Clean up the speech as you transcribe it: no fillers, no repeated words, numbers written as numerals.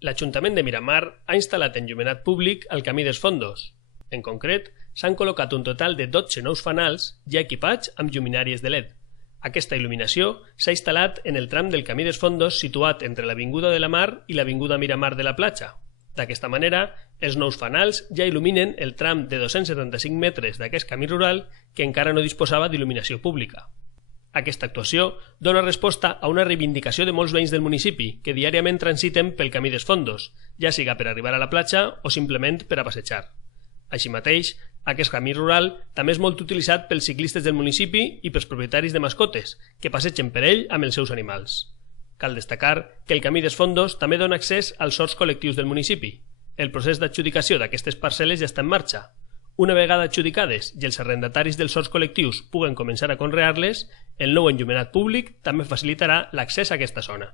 L'Ajuntament de Miramar ha instal·lat enllumenat públic al Camí dels Fondos. En concret, s'han col·locat un total de 12 nous fanals ja equipats amb lluminàries de LED. Aquesta il·luminació s'ha instal·lat en el tram del Camí dels Fondos situat entre l'Avinguda de la Mar i l'Avinguda Miramar de la Platja. D'aquesta manera, els nous fanals ja il·luminen el tram de 275 metres d'aquest camí rural que encara no disposava d'il·luminació pública. Aquesta actuació dona resposta a una reivindicació de molts veïns del municipi que diàriament transiten pel Camí dels Fondos, ja siga per arribar a la platja o simplement per a passejar. Així mateix, aquest camí rural també és molt utilitzat pels ciclistes del municipi i pels propietaris de mascotes, que passegen per ell amb els seus animals. Cal destacar que el Camí dels Fondos també dona accés als horts col·lectius del municipi. El procés d'adjudicació d'aquestes parcel·les ja està en marxa. Una vegada adjudicades i els arrendataris dels horts col·lectius puguen començar a conrear-les, el nou enllumenat públic també facilitarà l'accés a aquesta zona.